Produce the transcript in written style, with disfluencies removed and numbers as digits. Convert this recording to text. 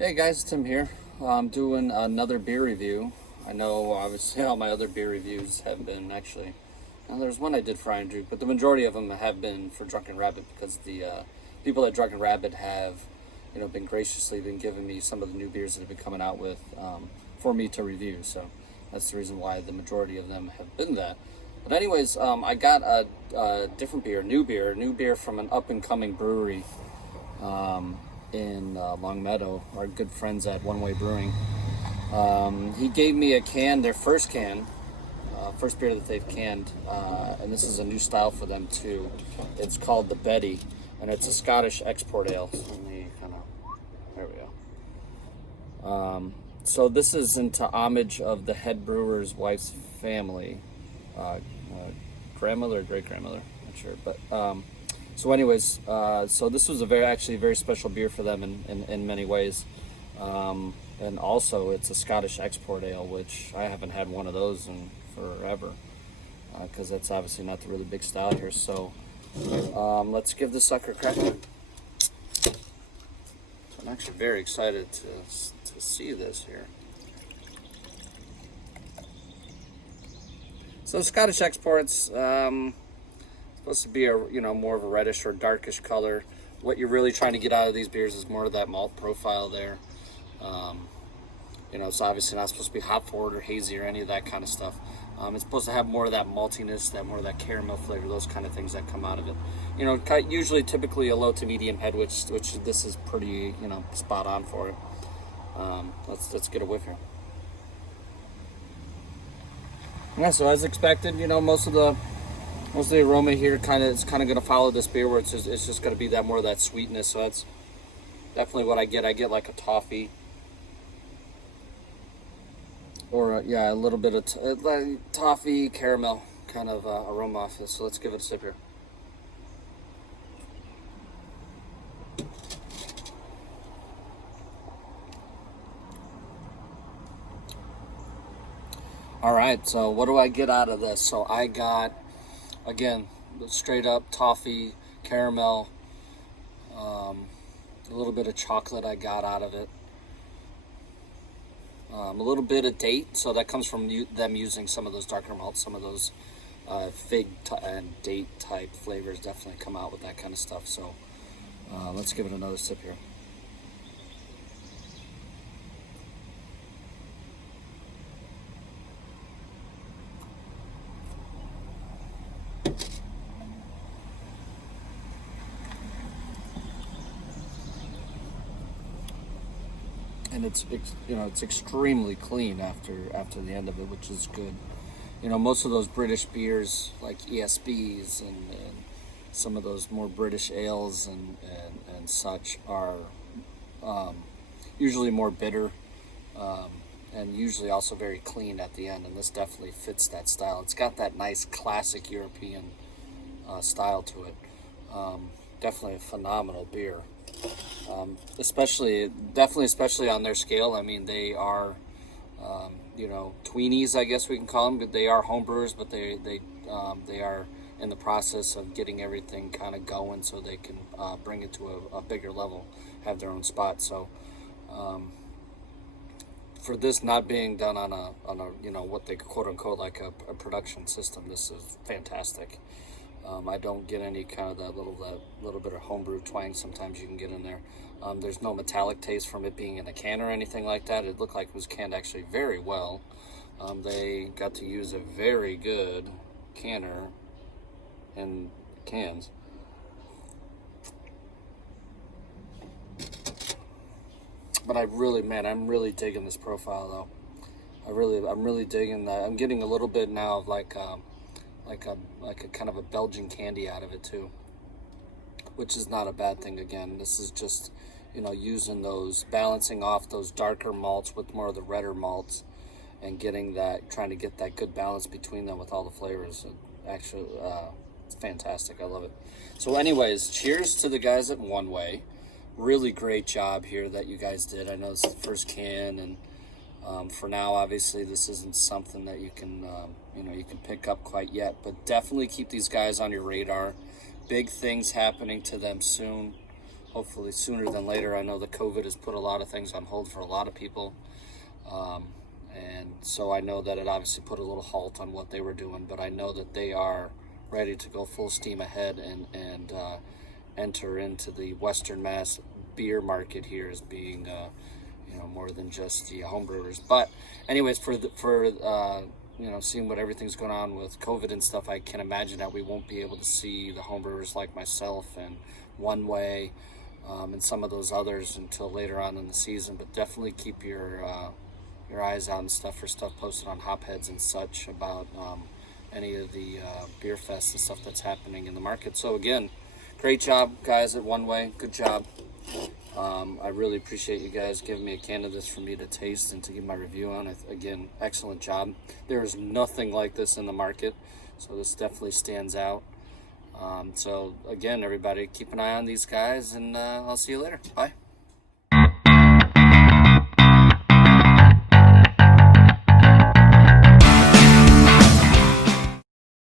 Hey guys, Tim here. I'm doing another beer review. I know obviously all my other beer reviews have been actually, now there's one I did for Iron Duke, but the majority of them have been for Drunken Rabbit because the people at Drunken Rabbit have, been graciously been giving me some of the new beers that have been coming out with for me to review. So that's the reason why the majority of them have been that. But anyways, I got a different beer, new beer from an up and coming brewery. In Long Meadow, our good friends at One Way Brewing. He gave me a can, their first can, first beer that they've canned, and this is a new style for them too. It's called the Betty, and it's a Scottish export ale. So let me there we go. So this is into homage of the head brewer's wife's family, grandmother or great grandmother, not sure, but. So anyways, so this was actually very special beer for them in many ways. And also it's a Scottish export ale, which I haven't had one of those in forever, because that's obviously not the really big style here. So let's give this sucker a crack. So I'm actually very excited to see this here. So Scottish exports, supposed to be more of a reddish or darkish color. What you're really trying to get out of these beers is more of that malt profile there. It's obviously not supposed to be hop forward or hazy or any of that kind of stuff. It's supposed to have more of that maltiness, more of that caramel flavor, those kind of things that come out of it. Usually typically a low to medium head, which this is pretty, spot on for it. Let's get a whiff here. Yeah, so as expected, most of the aroma here is kind of going to follow this beer, where it's just going to be that more of that sweetness. So that's definitely what I get. I get like a toffee, or a little bit of like toffee caramel kind of aroma off this. So let's give it a sip here. All right, so what do I get out of this? So I got, again, straight up toffee, caramel, a little bit of chocolate I got out of it, a little bit of date, so that comes from them using some of those darker malts, some of those fig and date type flavors definitely come out with that kind of stuff. So let's give it another sip here. And it's extremely clean after the end of it, which is good. Most of those British beers like ESBs and some of those more British ales and such are usually more bitter, and usually also very clean at the end, and this definitely fits that style. It's got that nice classic European style to it. Definitely a phenomenal beer. Especially on their scale. I mean, they are, tweenies, I guess we can call them. But they are homebrewers, but they are in the process of getting everything kind of going so they can bring it to a bigger level, have their own spot. So, for this not being done on a what they quote unquote like a production system, this is fantastic. I don't get any kind of that little bit of homebrew twang sometimes you can get in there. There's no metallic taste from it being in a can or anything like that. It looked like it was canned actually very well. They got to use a very good canner and cans. But I'm really digging this profile though. I'm really digging that. I'm getting a little bit now of like a kind of a Belgian candy out of it too, which is not a bad thing. Again, this is just using those, balancing off those darker malts with more of the redder malts, and trying to get that good balance between them with all the flavors. Actually, it's fantastic. I love it. So anyways, cheers to the guys at One Way. Really great job here that you guys did. I know it's the first can, and for now, obviously, this isn't something that you can pick up quite yet, but definitely keep these guys on your radar. Big things happening to them soon. hopefully sooner than later. I know the COVID has put a lot of things on hold for a lot of people. And so I know that it obviously put a little halt on what they were doing, but I know that they are ready to go full steam ahead and enter into the Western Mass beer market here as being, more than just the homebrewers. But anyways, for seeing what everything's going on with COVID and stuff, I can imagine that we won't be able to see the homebrewers like myself and One Way and some of those others until later on in the season. But definitely keep your eyes out and stuff for stuff posted on Hopheads and such about any of the beer fests and stuff that's happening in the market. So again, great job, guys, at One Way. Good job. I really appreciate you guys giving me a can of this for me to taste and to give my review on it. Again, excellent job. There is nothing like this in the market, so this definitely stands out. So again, everybody, keep an eye on these guys, and I'll see you later. Bye.